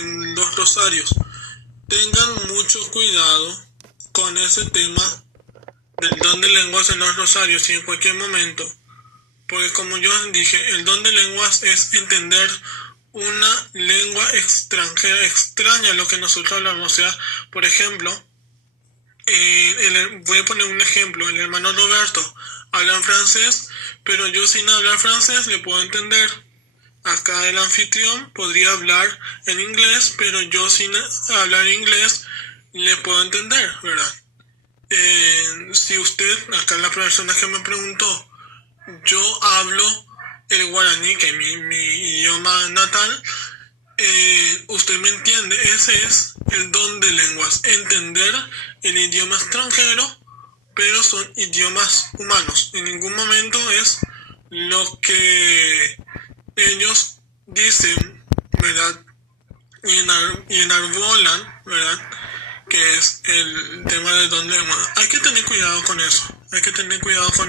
en los rosarios. Tengan mucho cuidado con ese tema del don de lenguas en los rosarios y en cualquier momento, porque como yo dije, el don de lenguas es entender una lengua extranjera, extraña a lo que nosotros hablamos. O sea, por ejemplo, voy a poner un ejemplo, el hermano Roberto habla en francés, pero yo sin hablar francés le puedo entender. Acá el anfitrión podría hablar en inglés, pero yo sin hablar inglés le puedo entender, ¿verdad? Si usted, acá la persona que me preguntó, yo hablo el guaraní, que es mi idioma natal, usted me entiende. Ese es el don de lenguas, entender el idioma extranjero, pero son idiomas humanos. En ningún momento es lo que ellos dicen, ¿verdad? Y enarbolan, ¿verdad? Que es el tema del don de lenguas. Hay que tener cuidado con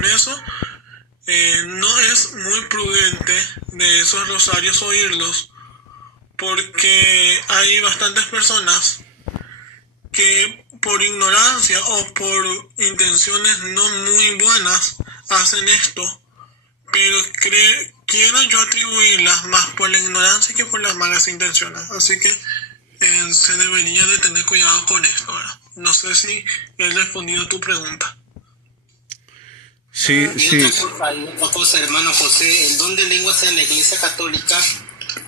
eso. No es muy prudente de esos rosarios oírlos, porque hay bastantes personas que por ignorancia o por intenciones no muy buenas hacen esto, pero quiero yo atribuirlas más por la ignorancia que por las malas intenciones. Así que se debería de tener cuidado con esto, ¿verdad? No sé si he respondido a tu pregunta. Sí. Otra cosa, hermano José, el don de lenguas en la Iglesia Católica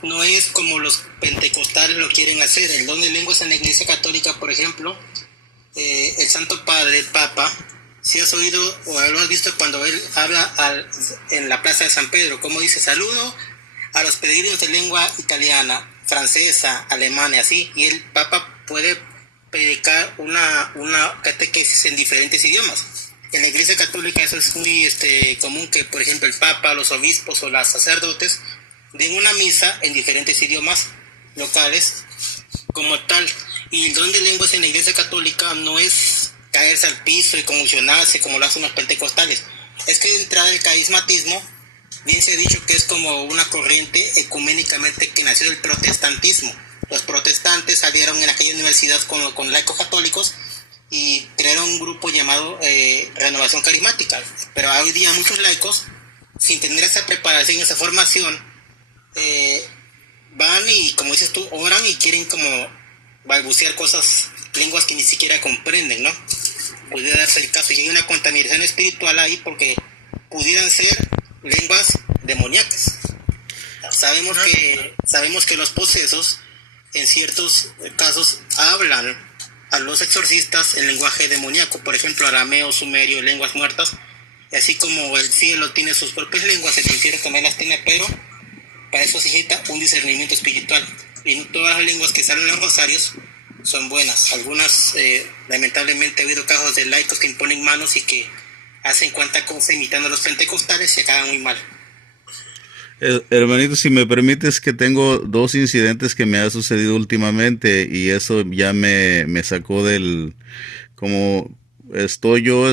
no es como los pentecostales lo quieren hacer. El don de lenguas en la Iglesia Católica, por ejemplo, el Santo Padre, el Papa, si has oído o lo has visto cuando él habla en la Plaza de San Pedro, como dice: saludo a los peregrinos de lengua italiana, francesa, alemana, así, y el Papa puede predicar una catequesis en diferentes idiomas. En la Iglesia Católica eso es muy común, que por ejemplo el Papa, los obispos o los sacerdotes den una misa en diferentes idiomas locales como tal. Y el don de lenguas en la Iglesia Católica no es caerse al piso y convulsionarse como lo hacen los pentecostales. Es que de entrada el carismatismo, bien se ha dicho que es como una corriente ecuménicamente que nació del protestantismo. Los protestantes salieron en aquella universidad con laicos católicos y crearon un grupo llamado Renovación Carismática. Pero hoy día muchos laicos, sin tener esa preparación, esa formación, van y, como dices tú, oran y quieren como balbucear cosas, lenguas que ni siquiera comprenden, ¿no? Pudiera darse el caso, y hay una contaminación espiritual ahí, porque pudieran ser lenguas demoníacas. Sabemos que los posesos en ciertos casos hablan a los exorcistas en lenguaje demoníaco, por ejemplo arameo, sumerio, lenguas muertas. Y así como el cielo tiene sus propias lenguas, el infierno también las tiene, pero para eso se necesita un discernimiento espiritual. Y no todas las lenguas que salen en los rosarios son buenas. Algunas, lamentablemente, ha habido casos de laicos que imponen manos y que hacen cuanta cosa imitando a los pentecostales y acaban muy mal. Hermanito, si me permites, que tengo dos incidentes que me ha sucedido últimamente y eso ya me sacó como estoy yo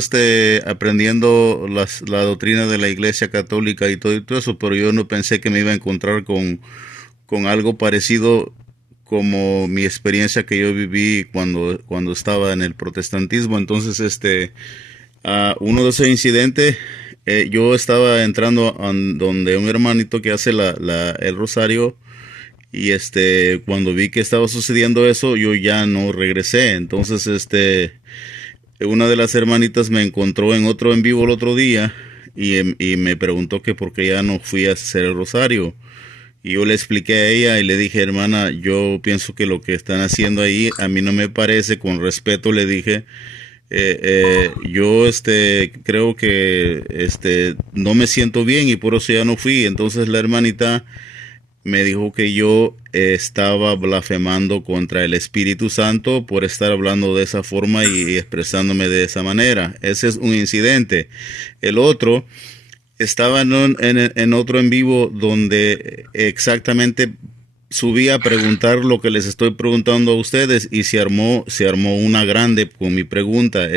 aprendiendo la doctrina de la Iglesia Católica y todo eso, pero yo no pensé que me iba a encontrar con algo parecido como mi experiencia que yo viví cuando estaba en el protestantismo. Entonces, uno de esos incidentes, yo estaba entrando donde un hermanito que hace el rosario, y cuando vi que estaba sucediendo eso, yo ya no regresé. Entonces, una de las hermanitas me encontró en otro en vivo el otro día y me preguntó que por qué ya no fui a hacer el rosario. Y yo le expliqué a ella y le dije: hermana, yo pienso que lo que están haciendo ahí a mí no me parece. Con respeto le dije, yo creo que no me siento bien y por eso ya no fui. Entonces la hermanita me dijo que yo estaba blasfemando contra el Espíritu Santo por estar hablando de esa forma y expresándome de esa manera. Ese es un incidente. El otro, estaba en otro en vivo donde exactamente subí a preguntar lo que les estoy preguntando a ustedes y se armó una grande con mi pregunta.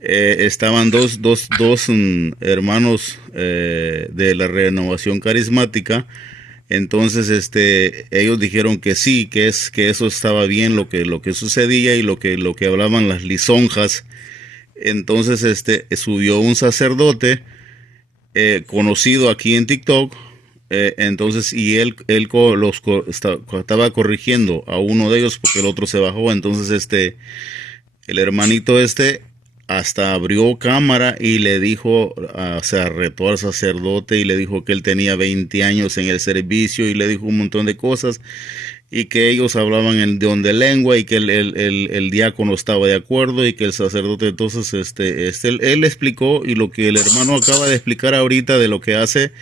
Estaban dos hermanos de la Renovación Carismática Entonces, ellos dijeron que sí, que eso estaba bien, lo que sucedía y lo que hablaban las lisonjas. Entonces, subió un sacerdote conocido aquí en TikTok. Entonces, y él estaba corrigiendo a uno de ellos porque el otro se bajó. Entonces, el hermanito hasta abrió cámara y le dijo, se retó al sacerdote y le dijo que él tenía 20 años en el servicio y le dijo un montón de cosas y que ellos hablaban el don de lengua y que el diácono estaba de acuerdo y que el sacerdote. Entonces él explicó, y lo que el hermano acaba de explicar ahorita de lo que hace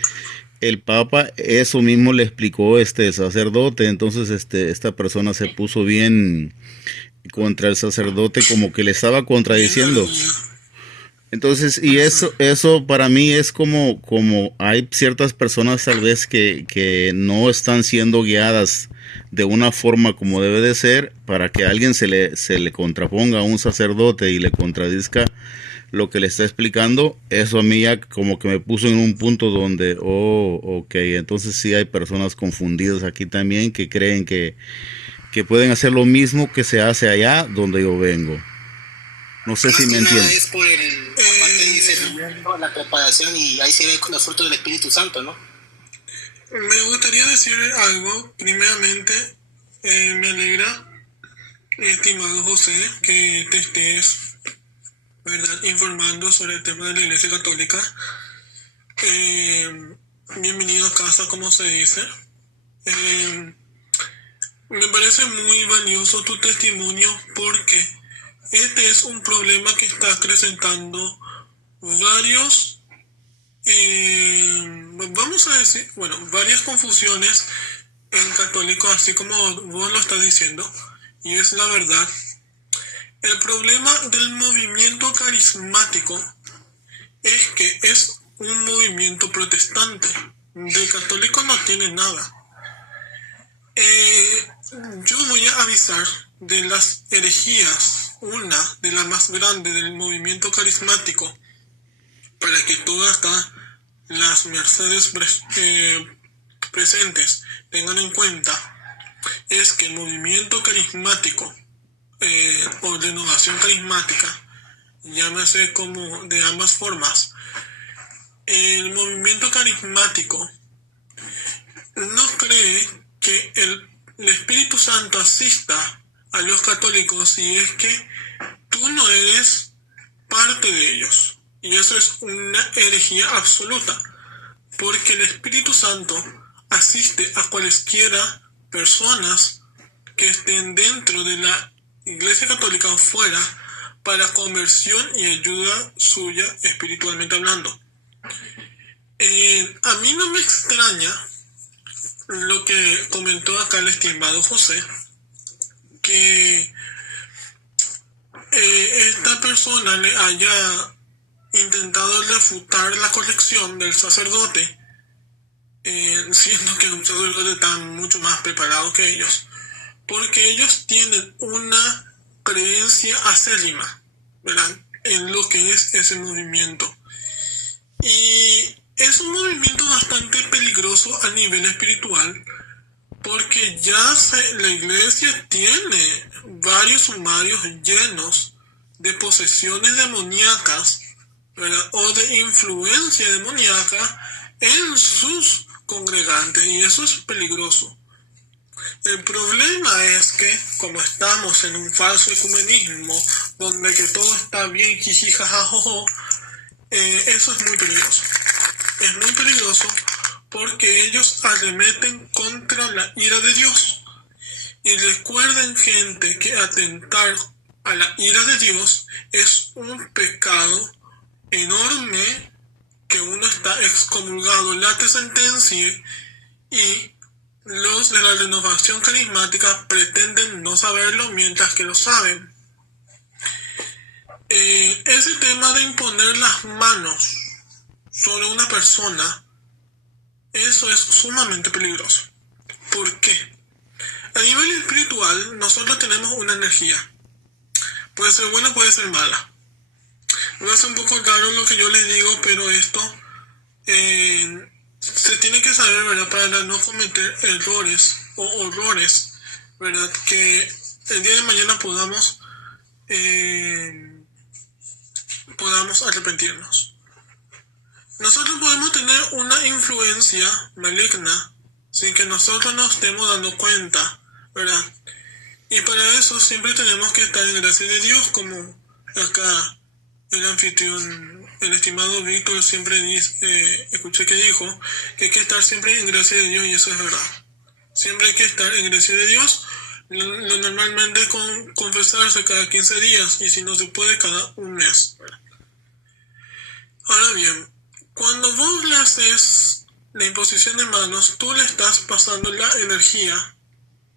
el Papa, eso mismo le explicó el sacerdote. Entonces esta persona se puso bien contra el sacerdote, como que le estaba contradiciendo. Entonces, y eso para mí es como hay ciertas personas tal vez que no están siendo guiadas de una forma como debe de ser, para que alguien se le contraponga a un sacerdote y le contradizca lo que le está explicando. Eso a mí ya como que me puso en un punto donde, ok, entonces sí hay personas confundidas aquí también que creen que pueden hacer lo mismo que se hace allá donde yo vengo. No sé si me entienden. Es por la parte de discernimiento, la preparación, y ahí se ve con los frutos del Espíritu Santo, ¿no? Me gustaría decir algo. Primeramente, me alegra, estimado José, que te estés, ¿verdad?, informando sobre el tema de la Iglesia Católica. Bienvenido a casa, como se dice. Me parece muy valioso tu testimonio, porque este es un problema que está acrecentando varios, vamos a decir, varias confusiones en católicos, así como vos lo estás diciendo, y es la verdad. El problema del movimiento carismático es que es un movimiento protestante. De católico no tiene nada. Yo voy a avisar de las herejías, una de las más grandes del movimiento carismático, para que todas las mercedes presentes tengan en cuenta, es que el movimiento carismático o renovación carismática, llámese como de ambas formas, el movimiento carismático no cree que el Espíritu Santo asista a los católicos si es que tú no eres parte de ellos. Y eso es una herejía absoluta, porque el Espíritu Santo asiste a cualesquiera personas que estén dentro de la Iglesia Católica o fuera, para conversión y ayuda suya espiritualmente hablando. A mí no me extraña lo que comentó acá el estimado José, que esta persona le haya intentado refutar la corrección del sacerdote, siendo que un sacerdote está mucho más preparado que ellos, porque ellos tienen una creencia acérrima, ¿verdad?, en lo que es ese movimiento. Y es un movimiento bastante peligroso a nivel espiritual, porque ya la iglesia tiene varios sumarios llenos de posesiones demoníacas, ¿verdad?, o de influencia demoníaca en sus congregantes, y eso es peligroso. El problema es que, como estamos en un falso ecumenismo, donde que todo está bien, jiji, jajajojo, eso es muy peligroso. Es muy peligroso porque ellos arremeten contra la ira de Dios. Y recuerden, gente, que atentar a la ira de Dios es un pecado enorme, que uno está excomulgado, late sentencia, y los de la renovación carismática pretenden no saberlo, mientras que lo saben. Ese tema de imponer las manos sobre una persona, eso es sumamente peligroso. ¿Por qué? A nivel espiritual, nosotros tenemos una energía. Puede ser buena, puede ser mala. Va a ser un poco raro lo que yo les digo, pero esto se tiene que saber, ¿verdad? Para no cometer errores o horrores, ¿verdad? Que el día de mañana podamos arrepentirnos. Nosotros podemos tener una influencia maligna sin que nosotros nos estemos dando cuenta, ¿verdad? Y para eso siempre tenemos que estar en gracia de Dios, como acá el anfitrión, el estimado Víctor, siempre escuché que dijo que hay que estar siempre en gracia de Dios, y eso es verdad. Siempre hay que estar en gracia de Dios. Lo normalmente confesarse cada 15 días, y si no se puede, cada un mes. Ahora bien, cuando vos le haces la imposición de manos, tú le estás pasando la energía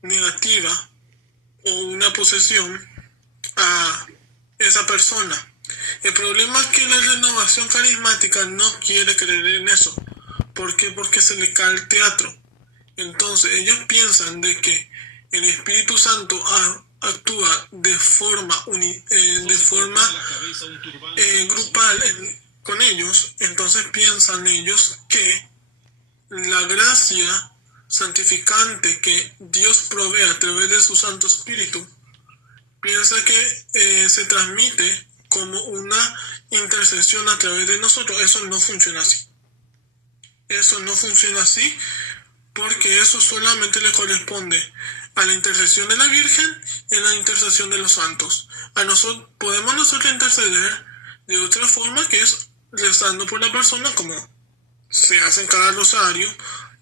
negativa o una posesión a esa persona. El problema es que la renovación carismática no quiere creer en eso. ¿Por qué? Porque se le cae el teatro. Entonces ellos piensan de que el Espíritu Santo actúa de forma grupal con ellos. Entonces piensan ellos que la gracia santificante que Dios provee a través de su Santo Espíritu, piensa que se transmite como una intercesión a través de nosotros. Eso no funciona así. Eso no funciona así, porque eso solamente le corresponde a la intercesión de la Virgen y a la intercesión de los santos. Podemos nosotros interceder de otra forma, que es rezando por la persona, como se hace en cada rosario,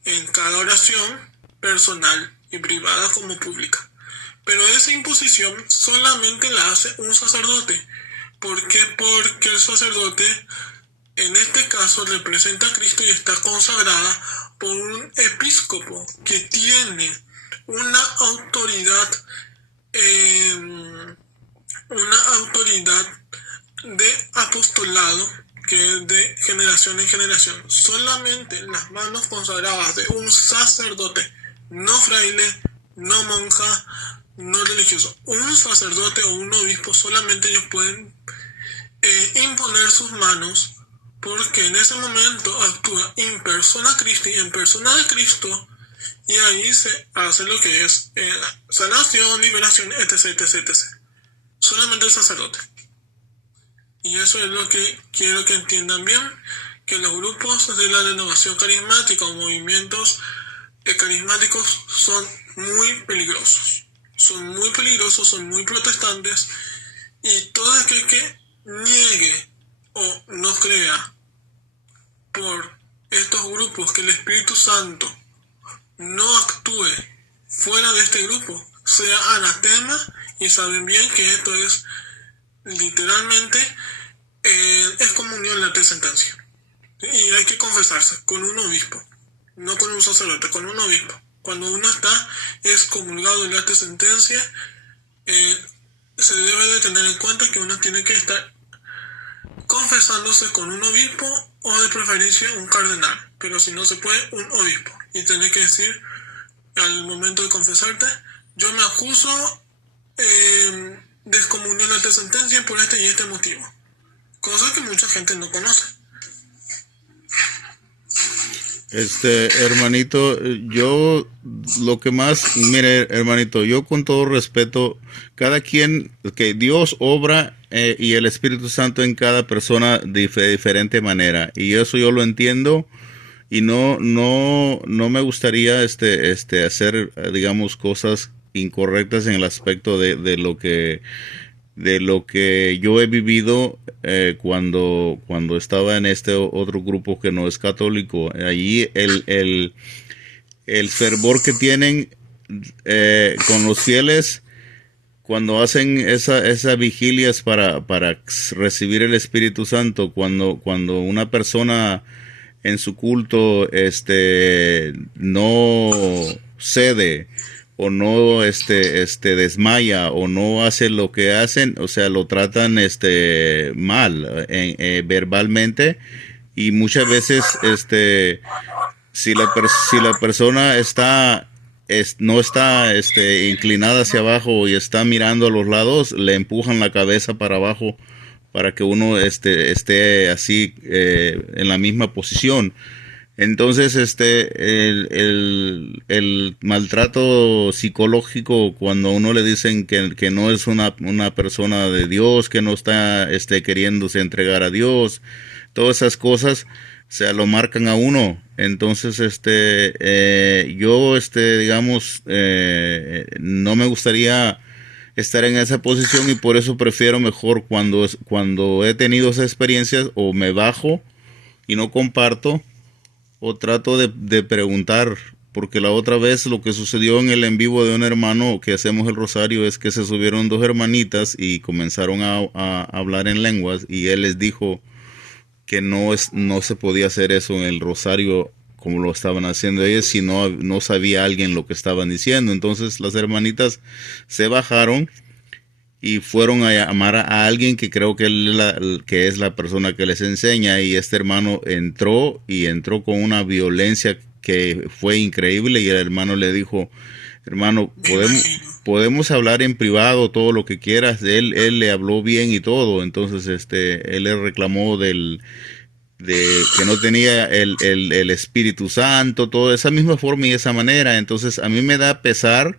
en cada oración personal y privada como pública. Pero esa imposición solamente la hace un sacerdote. ¿Por qué? Porque el sacerdote en este caso representa a Cristo y está consagrada por un episcopo que tiene una autoridad de apostolado que es de generación en generación. Solamente las manos consagradas de un sacerdote, no fraile, no monja, no religioso, un sacerdote o un obispo, solamente ellos pueden imponer sus manos, porque en ese momento actúa in persona Christi, en persona de Cristo, y ahí se hace lo que es sanación, liberación, etc, etc, etc. Solamente el sacerdote. Y eso es lo que quiero que entiendan bien, que los grupos de la renovación carismática o movimientos carismáticos son muy peligrosos. Son muy peligrosos, son muy protestantes, y todo aquel que niegue o no crea por estos grupos que el Espíritu Santo no actúe fuera de este grupo, sea anatema, y saben bien que esto es literalmente excomunión, la sentencia. Y hay que confesarse con un obispo, no con un sacerdote, con un obispo. Cuando uno está excomulgado en la sentencia, se debe de tener en cuenta que uno tiene que estar confesándose con un obispo, o de preferencia un cardenal, pero si no se puede, un obispo, y tenés que decir al momento de confesarte: yo me acuso de excomunión ante sentencia por este y este motivo, cosa que mucha gente no conoce. Hermanito, yo lo que más, mire, hermanito, yo con todo respeto, cada quien, que Dios obra y el Espíritu Santo en cada persona de diferente manera, y eso yo lo entiendo, y no me gustaría hacer, digamos, cosas incorrectas en el aspecto de lo que yo he vivido cuando estaba en este otro grupo que no es católico. Allí el fervor que tienen con los fieles cuando hacen esas vigilias para recibir el Espíritu Santo, cuando una persona en su culto no cede, o no desmaya, o no hace lo que hacen, o sea, lo tratan mal verbalmente, y muchas veces si la persona no está inclinada hacia abajo y está mirando a los lados, le empujan la cabeza para abajo para que uno esté así en la misma posición. Entonces, el maltrato psicológico cuando a uno le dicen que no es una persona de Dios, que no está, queriéndose entregar a Dios, todas esas cosas, se lo marcan a uno. Entonces, yo, digamos, no me gustaría estar en esa posición y por eso prefiero mejor cuando he tenido esas experiencias o me bajo y no comparto o trato de preguntar, porque la otra vez lo que sucedió en el en vivo de un hermano que hacemos el rosario es que se subieron dos hermanitas y comenzaron a hablar en lenguas y él les dijo que no se podía hacer eso en el rosario como lo estaban haciendo ellos si no sabía alguien lo que estaban diciendo. Entonces las hermanitas se bajaron y fueron a llamar a alguien que creo que es la persona que les enseña y este hermano entró con una violencia que fue increíble y el hermano le dijo, hermano, Me imagino. podemos hablar en privado todo lo que quieras. Él le habló bien y todo. Entonces él le reclamó de que no tenía el Espíritu Santo, toda esa misma forma y esa manera. Entonces a mí me da pesar,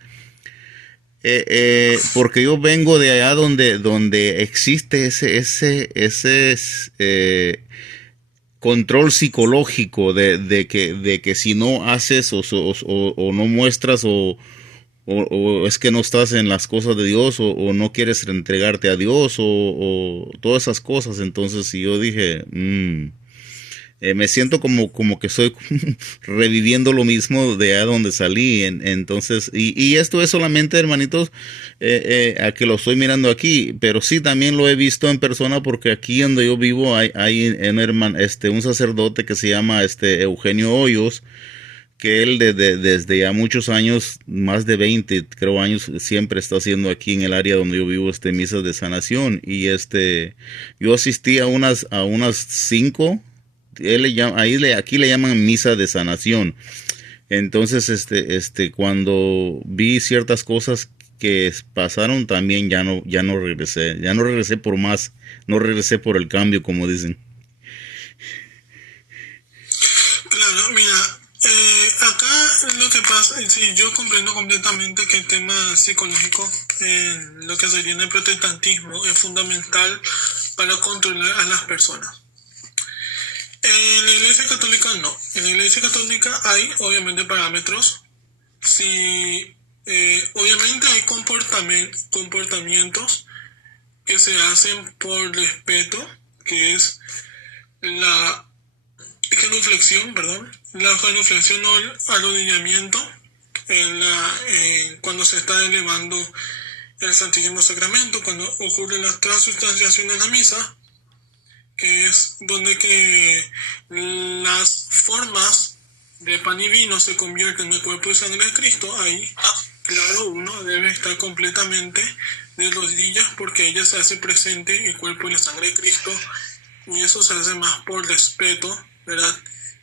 porque yo vengo de allá donde existe ese control psicológico de que si no haces o no muestras o es que no estás en las cosas de Dios o no quieres entregarte a Dios o todas esas cosas. Entonces si yo dije, me siento como que estoy reviviendo lo mismo de a donde salí. Entonces, y esto es solamente, hermanitos, a que lo estoy mirando aquí, pero sí también lo he visto en persona porque aquí donde yo vivo hay un sacerdote que se llama Eugenio Hoyos, que él desde ya muchos años, más de 20 creo años, siempre está haciendo aquí en el área donde yo vivo misas de sanación y yo asistí a unas 5. Aquí le llaman misa de sanación. Entonces, cuando vi ciertas cosas que pasaron, también ya no regresé por más, no regresé por el cambio, como dicen. Claro, mira, acá lo que pasa, sí, yo comprendo completamente que el tema psicológico en lo que sería en el protestantismo es fundamental para controlar a las personas. En la Iglesia Católica no. En la Iglesia Católica hay obviamente parámetros. Sí, obviamente hay comportamientos que se hacen por respeto, que es la genuflexión, perdón, la genuflexión o el arrodillamiento cuando se está elevando el Santísimo Sacramento, cuando ocurre la transustanciación en la misa, que es donde que las formas de pan y vino se convierten en el cuerpo y sangre de Cristo. Ahí, claro, uno debe estar completamente de rodillas porque ella se hace presente el cuerpo y la sangre de Cristo y eso se hace más por respeto, ¿verdad?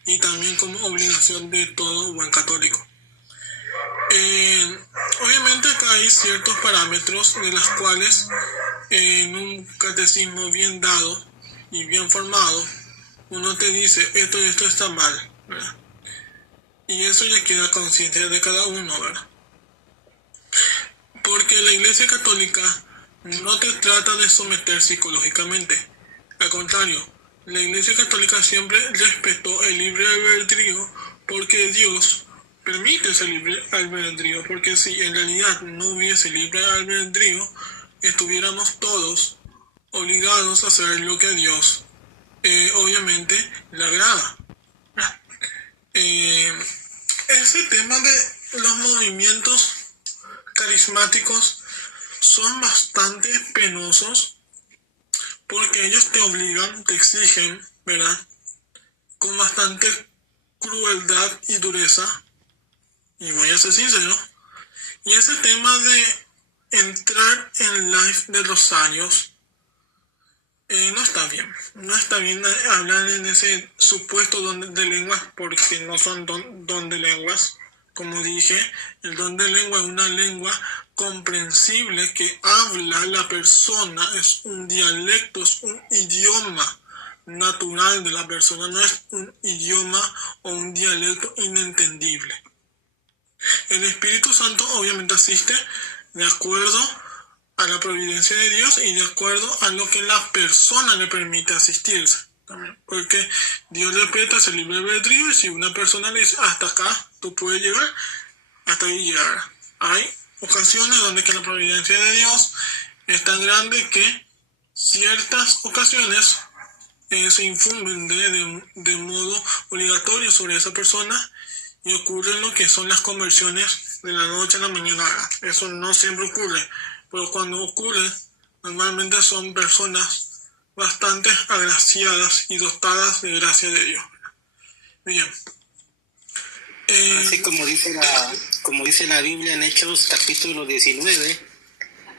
Y también como obligación de todo buen católico. Obviamente acá hay ciertos parámetros de los cuales en un catecismo bien dado y bien formado uno te dice esto y esto está mal, ¿verdad? Y eso ya queda consciente de cada uno, ¿verdad? Porque la Iglesia Católica no te trata de someter psicológicamente. Al contrario, la Iglesia Católica siempre respetó el libre albedrío porque Dios permite ese libre albedrío. Porque si en realidad no hubiese libre albedrío, estuviéramos todos obligados a hacer lo que a Dios obviamente le agrada. Ese tema de los movimientos carismáticos son bastante penosos porque ellos te obligan, te exigen, ¿verdad? Con bastante crueldad y dureza. Y voy a ser sincero. Y ese tema de entrar en live de rosarios no está bien. No está bien hablar en ese supuesto don de lenguas porque no son don de lenguas. Como dije, el don de lengua es una lengua comprensible que habla la persona, es un dialecto, es un idioma natural de la persona, no es un idioma o un dialecto inentendible. El Espíritu Santo obviamente asiste de acuerdo a la providencia de Dios y de acuerdo a lo que la persona le permite asistirse. Porque Dios respeta ese libre albedrío y si una persona le dice hasta acá tú puedes llegar, hasta ahí llegar. Hay ocasiones donde que la providencia de Dios es tan grande que ciertas ocasiones se infunden de modo obligatorio sobre esa persona y ocurren lo que son las conversiones de la noche a la mañana. Eso no siempre ocurre, pero cuando ocurre, normalmente son personas bastante agraciadas y dotadas de gracia de Dios. Bien. Así como dice la Biblia en Hechos capítulo 19,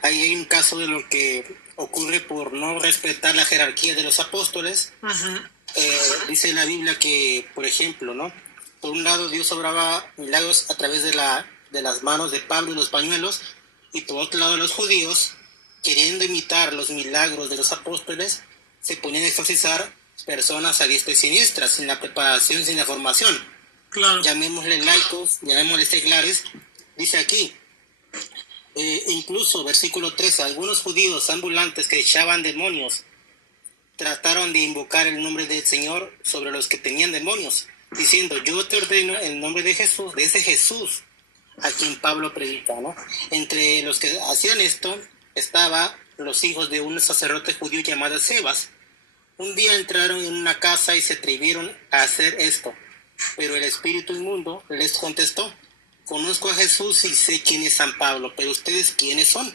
ahí hay un caso de lo que ocurre por no respetar la jerarquía de los apóstoles. Dice la Biblia que, por ejemplo, ¿no? Por un lado Dios obraba milagros a través de las manos de Pablo y los pañuelos, y por otro lado los judíos, queriendo imitar los milagros de los apóstoles, se ponían a exorcizar personas a diestra y siniestra, sin la preparación, sin la formación. Claro. Llamémosle laicos, llamémosle seglares. Dice aquí, incluso versículo 13, algunos judíos ambulantes que echaban demonios trataron de invocar el nombre del Señor sobre los que tenían demonios, diciendo, yo te ordeno en el nombre de Jesús, de ese Jesús a quien Pablo predica, ¿no? Entre los que hacían esto estaba los hijos de un sacerdote judío llamado Sebas. Un día entraron en una casa y se atrevieron a hacer esto, pero el espíritu inmundo les contestó, conozco a Jesús y sé quién es San Pablo, pero ustedes quiénes son.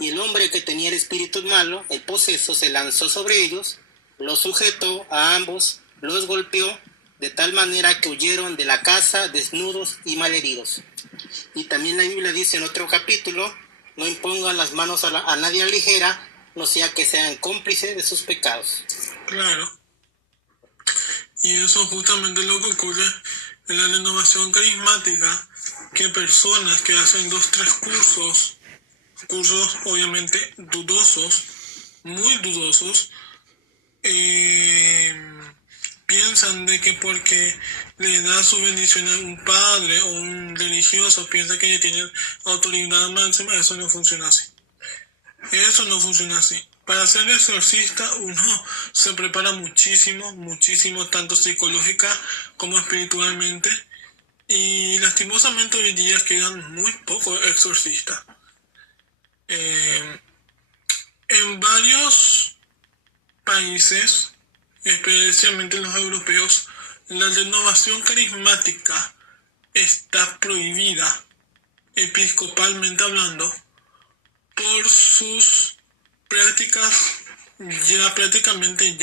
Y el hombre que tenía el espíritu malo, el poseso, se lanzó sobre ellos, los sujetó a ambos, los golpeó, de tal manera que huyeron de la casa desnudos y malheridos. Y también la Biblia dice en otro capítulo, no impongan las manos a nadie a la ligera, no sea que sean cómplices de sus pecados. Claro. Y eso justamente es lo que ocurre en la renovación carismática, que personas que hacen 2-3 cursos obviamente dudosos, muy dudosos, piensan de que porque le da su bendición a un padre o un religioso, piensa que ya tiene autoridad máxima. Eso no funciona así. Eso no funciona así. Para ser exorcista uno se prepara muchísimo, tanto psicológica como espiritualmente, y lastimosamente hoy día quedan muy pocos exorcistas. En varios países, especialmente los europeos, la renovación carismática está prohibida, episcopalmente hablando, por sus prácticas prácticamente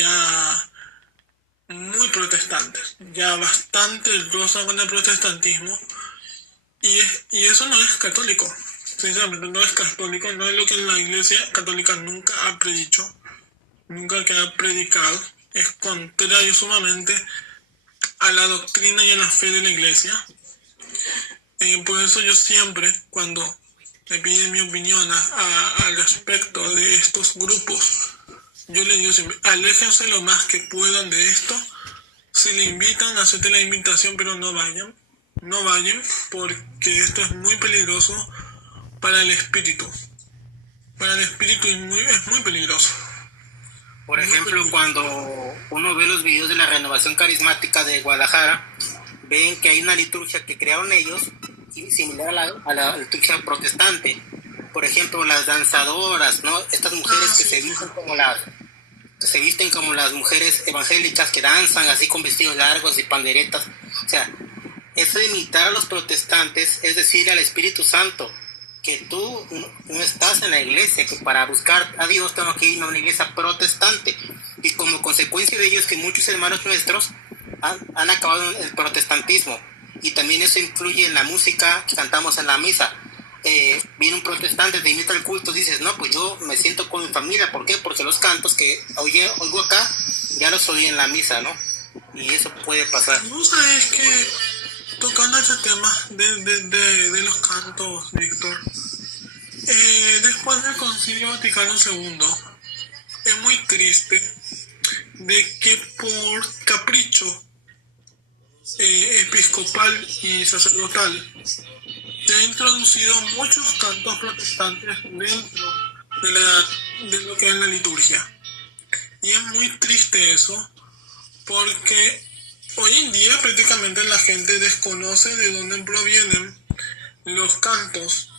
muy protestantes, ya bastante rozan con el protestantismo, y eso no es católico, sinceramente no es católico, no es lo que la Iglesia católica nunca ha predicho, nunca que ha predicado, es contrario sumamente a la doctrina y a la fe de la Iglesia. Por eso yo siempre, cuando me piden mi opinión al respecto de estos grupos, yo les digo siempre, aléjense lo más que puedan de esto. Si le invitan, acepten la invitación, pero no vayan, porque esto es muy peligroso para el espíritu. Para el espíritu es muy peligroso. Por ejemplo, cuando uno ve los videos de la renovación carismática de Guadalajara, ven que hay una liturgia que crearon ellos, similar a la liturgia protestante. Por ejemplo, las danzadoras, ¿no? Estas mujeres que se visten como las mujeres evangélicas que danzan así con vestidos largos y panderetas. O sea, eso de imitar a los protestantes es decir al Espíritu Santo que tú no estás en la iglesia, que para buscar a Dios tengo que ir a una iglesia protestante. Y como consecuencia de ello es que muchos hermanos nuestros han acabado en el protestantismo. Y también eso influye en la música que cantamos en la misa. Viene un protestante, te invita al culto, dices, no, pues yo me siento con mi familia. ¿Por qué? Porque los cantos que oigo acá, ya los oí en la misa, ¿no? Y eso puede pasar. No sabes que, tocando ese tema de los cantos, Víctor, después del Concilio Vaticano II, es muy triste de que por capricho episcopal y sacerdotal se han introducido muchos cantos protestantes dentro de lo que es la liturgia. Y es muy triste eso, porque hoy en día prácticamente la gente desconoce de dónde provienen los cantos,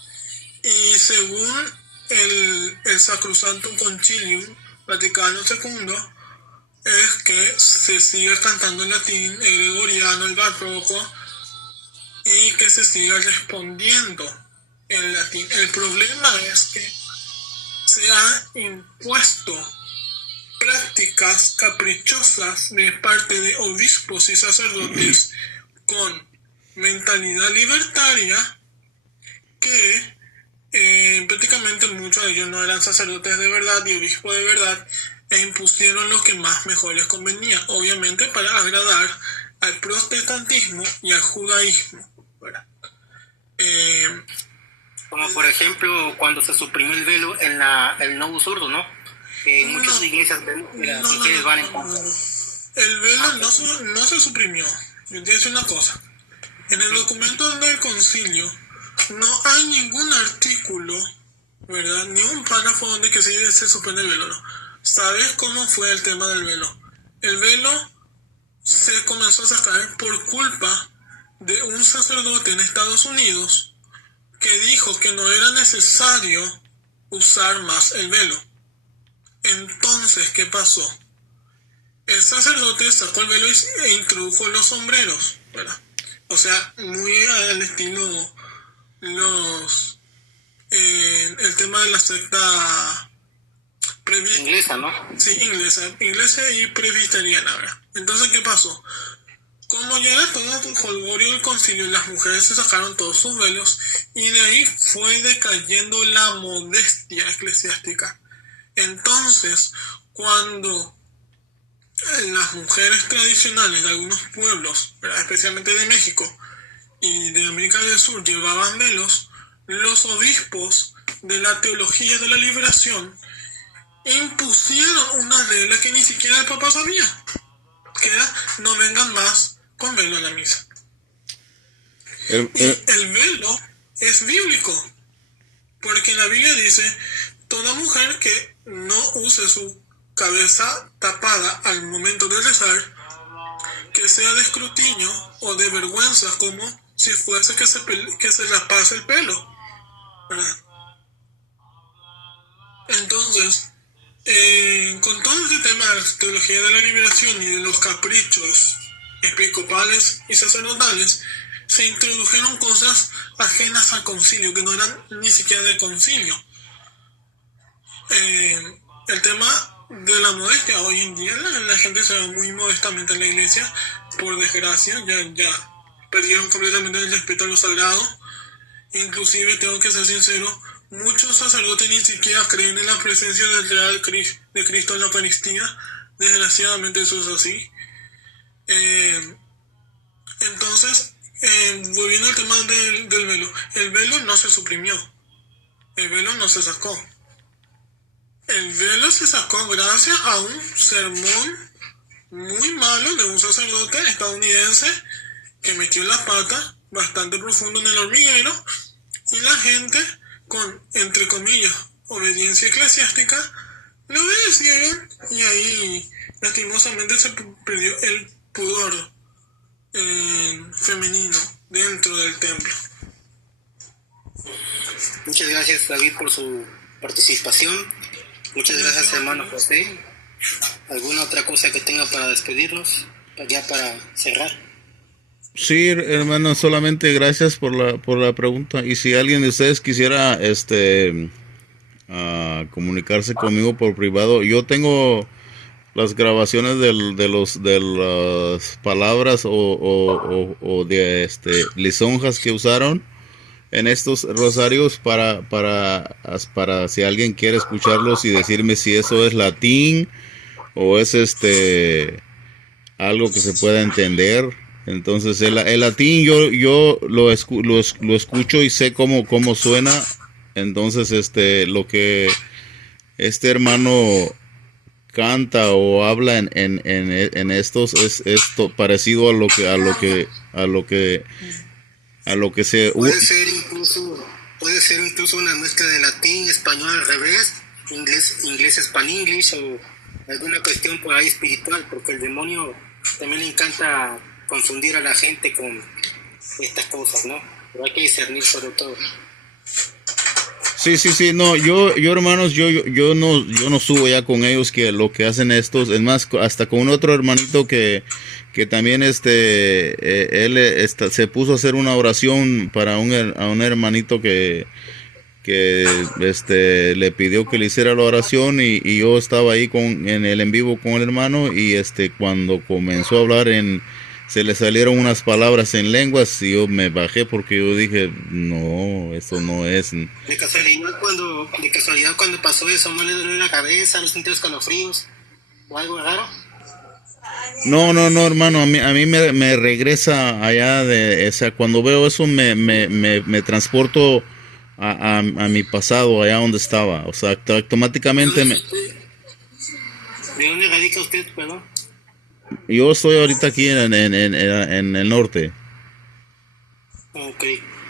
y según el Sacrosantum Concilium Vaticano II, es que se sigue cantando en latín, el gregoriano, el barroco, y que se siga respondiendo en latín. El problema es que se han impuesto prácticas caprichosas de parte de obispos y sacerdotes con mentalidad libertaria que prácticamente muchos de ellos no eran sacerdotes de verdad y obispos de verdad, e impusieron lo que más mejor les convenía, obviamente para agradar al protestantismo y al judaísmo, ¿verdad? Como por ejemplo cuando se suprimió el velo en el Novus Ordo, ¿no? Muchas iglesias van en contra. El velo no se suprimió. Yo te voy a decir una cosa. En el documento del concilio no hay ningún artículo, ¿verdad? Ni un párrafo donde que se suspende el velo, ¿no? ¿Sabes cómo fue el tema del velo? El velo se comenzó a sacar por culpa de un sacerdote en Estados Unidos que dijo que no era necesario usar más el velo. Entonces, ¿qué pasó? El sacerdote sacó el velo e introdujo los sombreros, ¿verdad? O sea, muy al estilo el tema de la secta inglesa, ¿no? Sí, inglesa y presbiteriana, ¿verdad? Entonces, ¿qué pasó? Como ya era todo el jolgorio del concilio, las mujeres se sacaron todos sus velos y de ahí fue decayendo la modestia eclesiástica. Entonces, cuando las mujeres tradicionales de algunos pueblos, ¿verdad?, especialmente de México y de América del Sur, llevaban velos, los obispos de la teología de la liberación impusieron una regla que ni siquiera el Papa sabía, que era: no vengan más con velo a la misa. Y el velo es bíblico, porque la Biblia dice: toda mujer que no use su cabeza tapada al momento de rezar, que sea de escrutinio o de vergüenza, como si fuese que se raspase el pelo, ¿verdad? Entonces, con todo este tema de la teología de la liberación y de los caprichos episcopales y sacerdotales, se introdujeron cosas ajenas al concilio, que no eran ni siquiera del concilio. El tema de la modestia, hoy en día la gente se va muy modestamente en la iglesia, por desgracia, ya perdieron completamente el respeto a lo sagrado. Inclusive, tengo que ser sincero, muchos sacerdotes ni siquiera creen en la presencia del real de Cristo en la Eucaristía. Desgraciadamente eso es así. Entonces, volviendo al tema del velo, el velo no se suprimió, el velo no se sacó. El velo se sacó gracias a un sermón muy malo de un sacerdote estadounidense que metió la pata bastante profundo en el hormiguero, y la gente, con, entre comillas, obediencia eclesiástica, le obedecieron, y ahí lastimosamente se perdió el pudor femenino dentro del templo. Muchas gracias, David, por su participación. Muchas gracias, hermano José. ¿Alguna otra cosa que tenga para despedirnos, ya para cerrar? Sí, hermano, solamente gracias por la pregunta. Y si alguien de ustedes quisiera comunicarse conmigo por privado, yo tengo las grabaciones de las palabras o de lisonjas que usaron en estos rosarios para si alguien quiere escucharlos y decirme si eso es latín o es algo que se pueda entender. Entonces el latín yo lo escucho y sé cómo suena. Entonces lo que este hermano canta o habla en estos es esto parecido a lo que se Puede ser incluso una mezcla de latín, español al revés, inglés Spanglish o alguna cuestión por ahí espiritual, porque el demonio también le encanta confundir a la gente con estas cosas, ¿no? Pero hay que discernir sobre todo. Sí, no, yo hermanos, yo no subo ya con ellos que lo que hacen estos, es más, hasta con otro hermanito que también él se puso a hacer una oración para a un hermanito que le pidió que le hiciera la oración y yo estaba ahí en el en vivo con el hermano y cuando comenzó a hablar se le salieron unas palabras en lenguas y yo me bajé porque yo dije, no, eso no es. De casualidad cuando pasó eso, ¿no le dolió la cabeza, no sintió escalofríos o algo raro? No, hermano, a mí me regresa allá cuando veo eso me transporto a mi pasado, allá donde estaba, o sea, automáticamente ¿De dónde radica usted, perdón? Yo estoy ahorita aquí en el norte. Ok.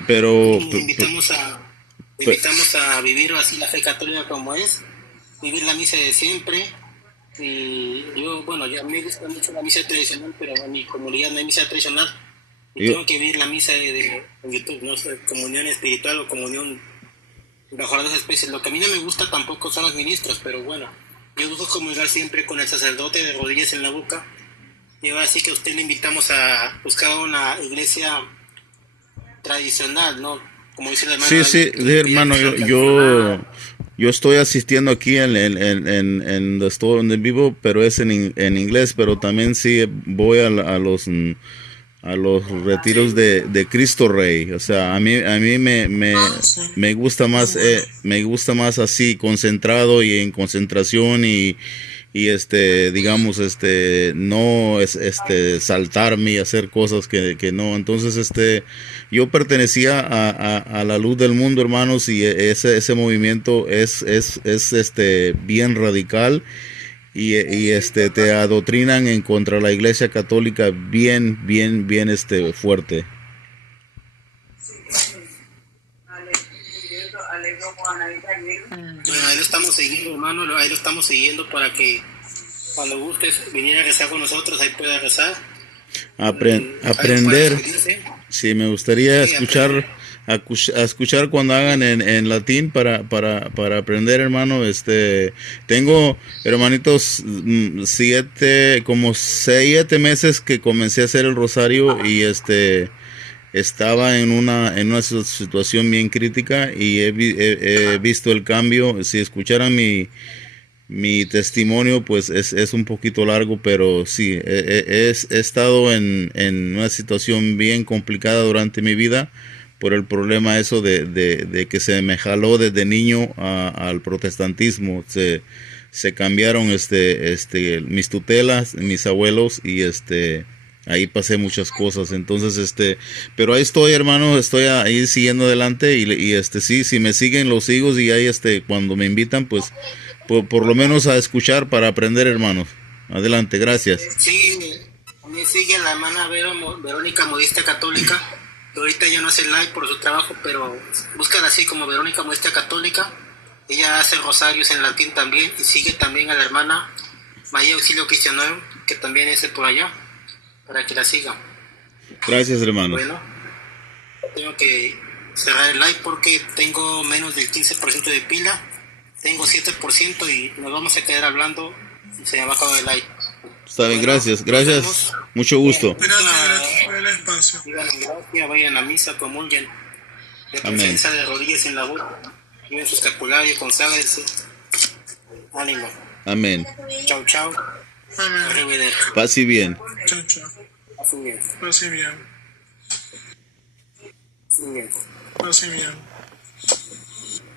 Pero Le invitamos a vivir así la fe católica como es, vivir la misa de siempre. Y yo, bueno, ya me gusta mucho la misa tradicional, pero en mi comunidad no hay misa tradicional. Y tengo que vivir la misa en YouTube, no sé, comunión espiritual o comunión bajo las dos especies. Lo que a mí no me gusta tampoco son los ministros, pero bueno, yo busco comulgar siempre con el sacerdote de rodillas en la boca. Y ahora sí que a usted le invitamos a buscar una iglesia tradicional, ¿no? Como dice el hermano. Sí, hermano, yo estoy asistiendo aquí donde vivo, pero es en inglés, pero también sí voy a los retiros de Cristo Rey. O sea, a mí me gusta más así, concentrado y en concentración y digamos, no es saltarme y hacer cosas que no. Entonces, yo pertenecía a la luz del mundo, hermanos, y ese movimiento es bien radical y te adoctrinan en contra de la Iglesia Católica bien fuerte. Bueno, ahí lo estamos siguiendo, hermano, ahí lo estamos siguiendo para que cuando gustes venir a rezar con nosotros, ahí puedas rezar. Aprender. Sí, me gustaría escuchar cuando hagan en latín para aprender, hermano. Tengo, hermanitos, 7 meses que comencé a hacer el rosario y estaba en una situación bien crítica y he visto el cambio. Si escucharan mi testimonio, pues es un poquito largo, pero sí, he estado en una situación bien complicada durante mi vida por el problema eso de que se me jaló desde niño al protestantismo. Se cambiaron mis tutelas, mis abuelos y ahí pasé muchas cosas. Entonces pero ahí estoy, hermano, estoy ahí siguiendo adelante y sí, si me siguen los sigo y ahí cuando me invitan, pues por lo menos a escuchar para aprender, hermanos. Adelante, gracias. Sí, me sigue la hermana Verónica Modista Católica, que ahorita ya no hace live por su trabajo, pero búscala así como Verónica Modista Católica. Ella hace rosarios en latín también y sigue también a la hermana María Auxilio Cristiano, que también es por allá, para que la sigan. Gracias, hermano. Bueno, tengo que cerrar el live porque tengo menos del 15% de pila. Tengo 7% y nos vamos a quedar hablando. Se me va a acabar el live. Está bien, gracias. Mucho gusto. Gracias por el espacio. Gracias, vayan a misa, comulguen. De presencia de rodillas en la boca. Lleven su escapulario, conságrense. Ánimo. Amén. Chau. Amén. Paz y bien. Chao. Paz y bien. Bien. Paz y bien.